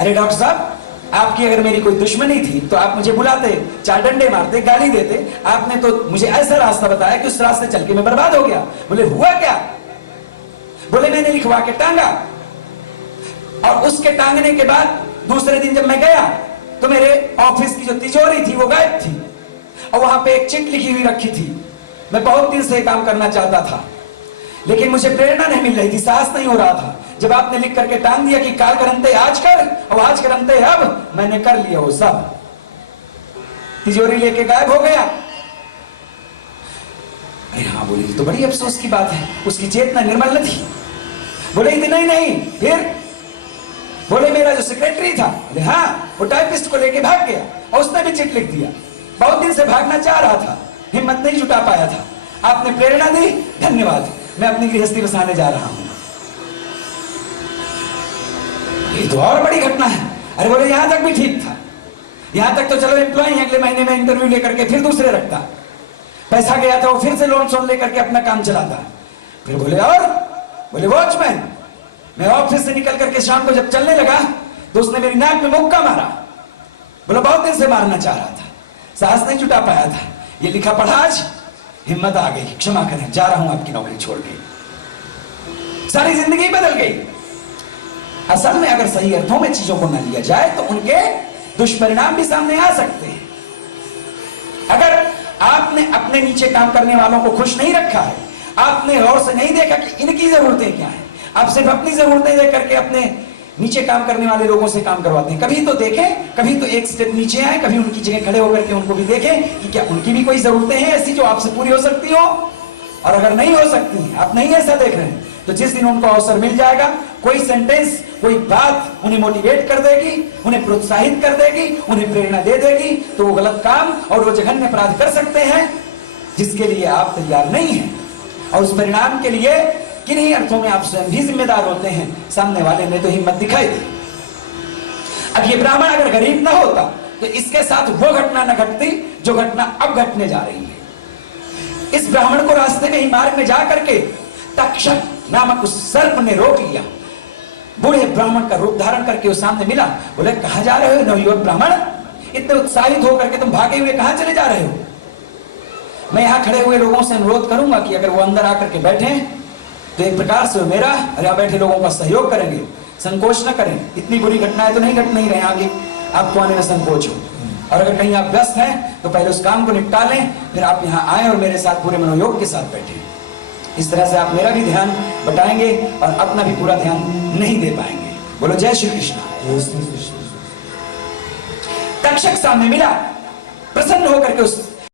अरे डॉक्टर साहब, आपकी अगर मेरी कोई दुश्मनी थी तो आप मुझे बुलाते, 4 डंडे मारते, गाली देते। आपने तो मुझे ऐसा रास्ता बताया कि उस रास्ते चल के मैं बर्बाद हो गया। बोले हुआ क्या? बोले मैंने लिखवा के टांगा, और उसके टांगने के बाद दूसरे दिन जब मैं गया तो मेरे ऑफिस की जो तिजोरी थी वो गायब थी, और वहां पे एक चिट लिखी हुई रखी थी। मैं बहुत दिन से काम करना चाहता था, लेकिन मुझे प्रेरणा नहीं मिल रही थी, साहस नहीं हो रहा था। जब आपने लिख करके टांग दिया कि काल करंते आज कर और आज करंते अब, मैंने कर लिया वो सब। तिजोरी लेके गायब हो गया। अरे हाँ, बोली तो बड़ी अफसोस की बात है, उसकी चेतना निर्मल न थी। बोले नहीं, फिर? बोले मेरा जो सेक्रेटरी था, बोले हाँ, वो टाइपिस्ट को लेके भाग गया और उसने भी चिट लिख दिया। बहुत दिन से भागना चाह रहा था, हिम्मत नहीं जुटा पाया था। आपने प्रेरणा दी, धन्यवाद। मैं अपनी गृहस्थी बसाने जा रहा हूं। ये तो और बड़ी घटना है। अरे बोले यहां तक भी ठीक था, यहां तक तो चलो एम्प्लॉय अगले महीने में इंटरव्यू लेकर के फिर दूसरे रखता, पैसा गया था वो फिर से लोन सोन लेकर के अपना काम चलाता। फिर बोले और? बोले वॉचमैन। मैं ऑफिस से निकल करके शाम को जब चलने लगा तो उसने मेरी नाक में मुक्का मारा। बोला बहुत दिन से मारना चाह रहा था, साहस नहीं जुटा पाया था। ये लिखा पढ़ा आज, हिम्मत आ गई, क्षमा करें, जा रहा हूं आपकी नौकरी छोड़ के। सारी जिंदगी बदल गई। असल में अगर सही अर्थों में चीजों को न लिया जाए तो उनके दुष्परिणाम भी सामने आ सकते हैं। अगर आपने अपने नीचे काम करने वालों को खुश नहीं रखा है, आपने गौर से नहीं देखा कि इनकी जरूरतें क्या है, आप सिर्फ अपनी जरूरतें देख करके अपने नीचे काम करने वाले लोगों से काम करवाते हैं। कभी तो देखें, कभी तो एक स्टेप नीचे आए, कभी उनकी जगह खड़े होकर के उनको भी देखें कि क्या उनकी भी कोई जरूरतें हैं ऐसी जो आपसे पूरी हो सकती हो। और अगर नहीं हो सकती, आप नहीं ऐसा देख रहे हैं, तो जिस दिन उनको अवसर मिल जाएगा, कोई सेंटेंस, कोई बात उन्हें मोटिवेट कर देगी, उन्हें प्रोत्साहित कर देगी, उन्हें प्रेरणा दे देगी, तो वो गलत काम और वो जघन्य अपराध कर सकते हैं जिसके लिए आप तैयार नहीं हैं। और उस परिणाम के लिए किन्हीं अर्थों में आप स्वयं भी जिम्मेदार होते हैं। सामने वाले ने तो हिम्मत दिखाई दी। अब ये ब्राह्मण अगर गरीब ना होता तो इसके साथ वो घटना न घटती जो घटना अब घटने जा रही है। इस ब्राह्मण को रास्ते में ही मार्ग में जाकर के तक्षक नामक उस सर्प ने रोक लिया। बूढ़े ब्राह्मण का रूप धारण करके उस सामने मिला। बोले कहां जा रहे हो नवयुवक ब्राह्मण? इतने उत्साहित होकर के तुम भागे हुए कहां चले जा रहे हो? मैं यहां खड़े हुए लोगों से अनुरोध करूंगा कि अगर वो अंदर आकर के बैठे तो एक प्रकार से मेरा और यहां बैठे लोगों का सहयोग करेंगे, संकोच न करें। इतनी बुरी घटनाएं तो नहीं घट नहीं रहे आगे, आपको आने में संकोच हो। और अगर कहीं आप व्यस्त हैं तो पहले उस काम को निपटा लें, फिर आप यहाँ आए और मेरे साथ पूरे मनोयोग के साथ बैठे। इस तरह से आप मेरा भी ध्यान बटाएंगे और अपना भी पूरा ध्यान नहीं दे पाएंगे। बोलो जय श्री कृष्ण। तक्षक सामने मिला, प्रसन्न होकर के उस